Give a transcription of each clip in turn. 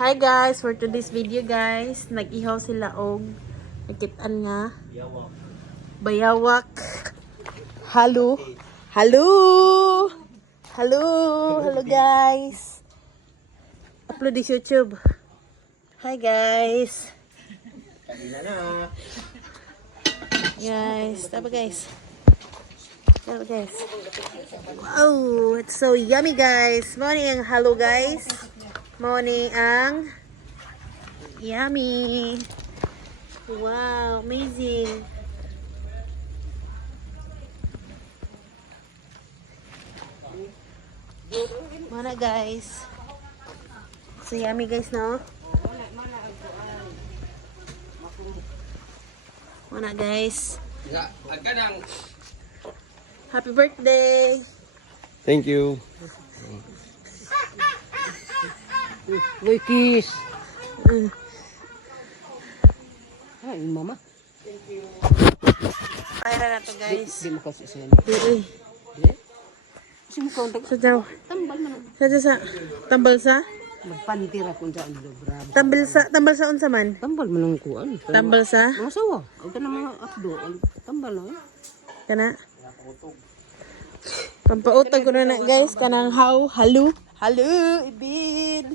Hi guys, for today's video guys, nag-ihaw sila og nakitaan nga bayawak. Hello. Hello. Hello. Hello guys. Upload this YouTube. Hi guys. Guys, tama guys. Tama guys. Wow, it's so yummy guys. Morning hello guys. Morning ang yummy. Wow, amazing. Mana guys. So yummy guys no? Mana guys. Happy birthday. Thank you. Uy, kiss. Mm. Ay, mama. Kaya na to guys. Di mo kasi. Uy, Kasi mo kaunta. sa daw. Tambal man. Sa sa sa. Tambal sa? Magpantira kung saan. Bravo. Tambal sa, tambal sa unsa man? Tambal man ang kuan. Tambal sa? Mga sawa. Ka na mga apdo. Tambal na. eh. Kana? Pampautag ko na na guys, kanang how, halo, halo, ibid.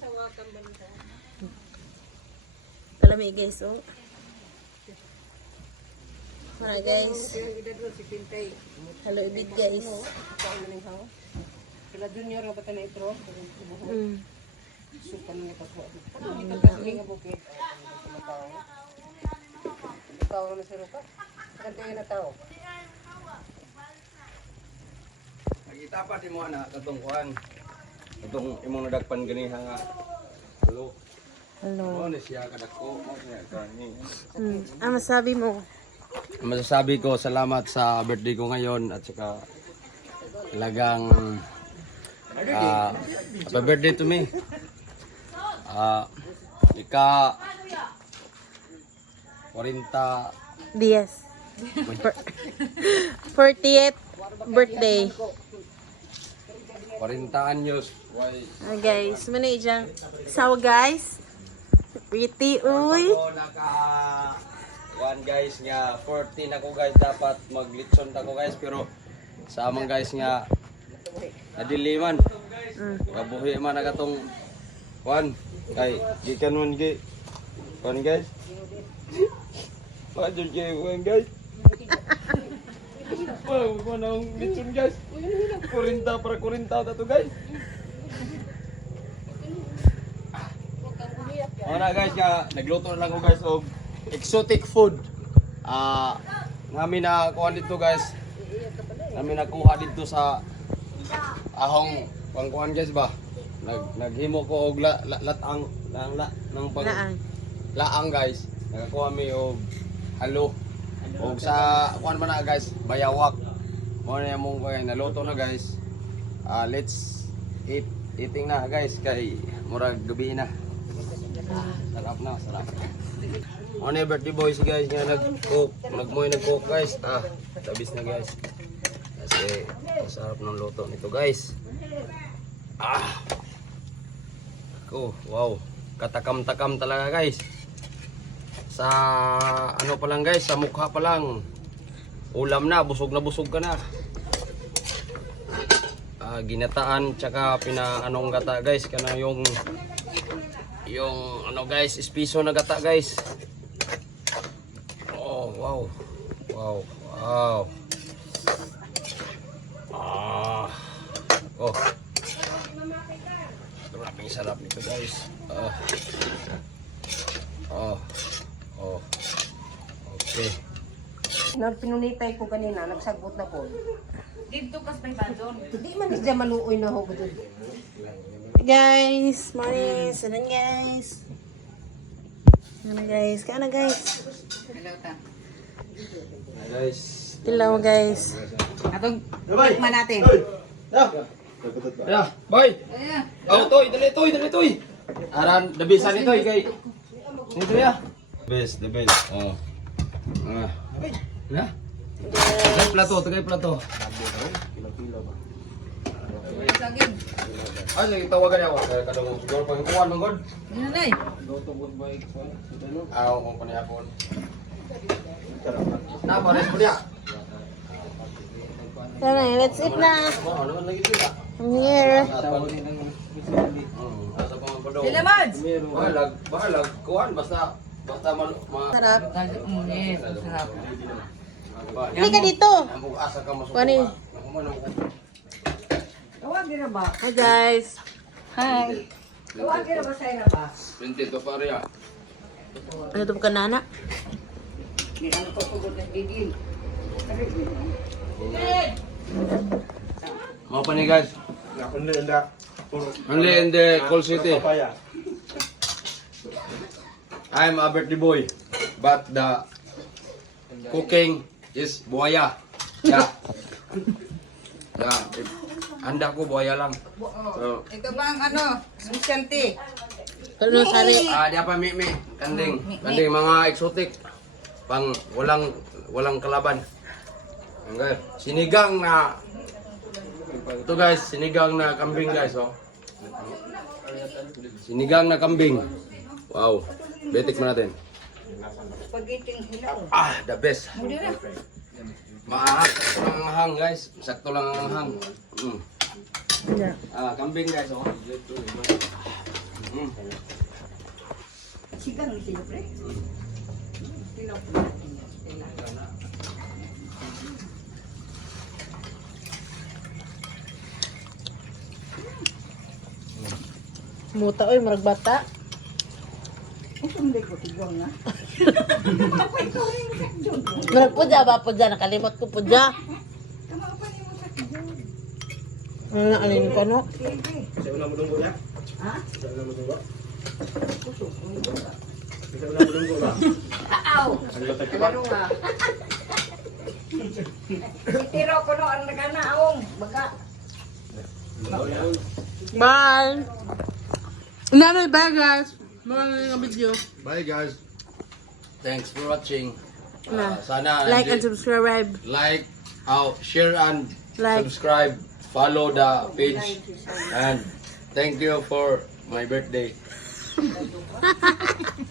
Kalami guys, oh. Mana guys. Halo, ibid guys. Sila junior nga bata na itro. Mm. Sukan na kaswa. Kasi nga bukid. Tao na si Ruka. Kantay na tao. Nakita pa di mo na katong kuan. Katong imong nadagpan ganiha nga. Hello. Hello. Mm. Ah, masabi mo. Masasabi ko salamat sa birthday ko ngayon at saka talagang ah happy birthday to me. Ah ika 40 Diaz. For- 40th birthday. 40 anyos. Why? Ah, guys, muna ijang sawa guys. Pretty, uy. Ako naka one guys nga 14 ako guys dapat maglitson ta ko guys pero sa among guys nga nadiliman Mm. kabuhi man na katong one kay gikan man gi one guys Padul kay one guys Wow, ko nang litson guys. Kurinta para kurinta ta to guys. Ana guys ka nagluto na lang ko guys og exotic food. Ah, namin na kuha dito guys. Namin nakuha dito sa ahong pangkuhan guys ba. Nag naghimo ko og la, la, latang lang la ng pang Laang. laang guys. Nakakuha mi og halo. Og sa kuan man na guys, bayawak. Mo na mong naluto na guys. Ah, let's eat eating na guys kay murag gabi na. Sarap na, sarap. Ano yung birthday boys guys nga nag-cook, nagmoy nag-cook guys. Ah, tabis na guys. Kasi masarap ng luto nito guys. Ah. Ko, wow. Katakam-takam talaga guys. Sa ano pa lang guys, sa mukha pa lang. Ulam na, busog na busog ka na. Ah, ginataan tsaka pinaanong gata guys kana yung yung ano guys, espiso na gata guys. Oh, wow. Wow. Wow. Ah. Oh. Grabe sarap nito guys. Ah. Oh. Oh. Okay. Nang pinunitay ko kanina, nagsagot na po. Dito kas may badon. Hindi man isda maluoy na ho. Guys, morning. Sanan guys. Ano guys? Kaano guys? Hello ta. Guys. Tilaw guys. Atong tikman natin. Ya, boy. Ayan. Oh, toy, dali toy, dali toy. Aran, dabisan ni toy kay. Nito ya. Best, the best. Oh. Ah. Na? Tagay plato, tagay plato. Ay, sige, tawagan niya ako. Kaya kadang siguro pang kuwan mong god. Yan na eh. Ah, ako pa niya ako. Na, pares mo niya. Tara, let's eat na. Ano, man lagi sila? I'm here. Sila Mads. Bahalag, bahalag, kuwan, basta, basta ma... Sarap. Mm, yes, masarap. Hindi ka dito. Ang ka ang Tawagin na ba? Hi guys. Hi. Tawagin na ba sa'yo na ba? Pinti to pare ah. Ano ito ka nana? Hindi ano pa pagod ng gigil. Mau pa ni guys. Hindi, hindi. Puro Only in the Coal City. I'm a birthday boy. But the cooking is buaya. Yeah. Yeah. if- Handa ko buaya lang. So, Ito bang ano, specialty? Ano sari? ah, di apa mi mi kanding. Kanding mga exotic. Pang walang walang kalaban. Okay. Sinigang na Ito guys, sinigang na kambing guys, oh. Sinigang na kambing. Wow. Betik mo natin. Pagiting hilaw. Ah, the best. Maahak ang hang guys. Sakto lang ang hang. Mm. Ah, kambing guys, oh. Mm. Sigang ni sila, pre. Tilaw po natin. Muta oy, marag bata. Marag pudya ba pudya nakalimot ko pudya. Ano na alin ko no? Sa una mo dunggo na? Ha? Sa una mo. Ang gula. Sa una mo dunggo ba? Aaw! Ano nga? Itiro ko no ang naganaong. Baka. Bye. Nanay, bye guys. Mga nga video. Bye guys. Thanks for watching. Ah, sana Like and subscribe. like, oh, share and Like. subscribe. Follow the page. And thank you for my birthday.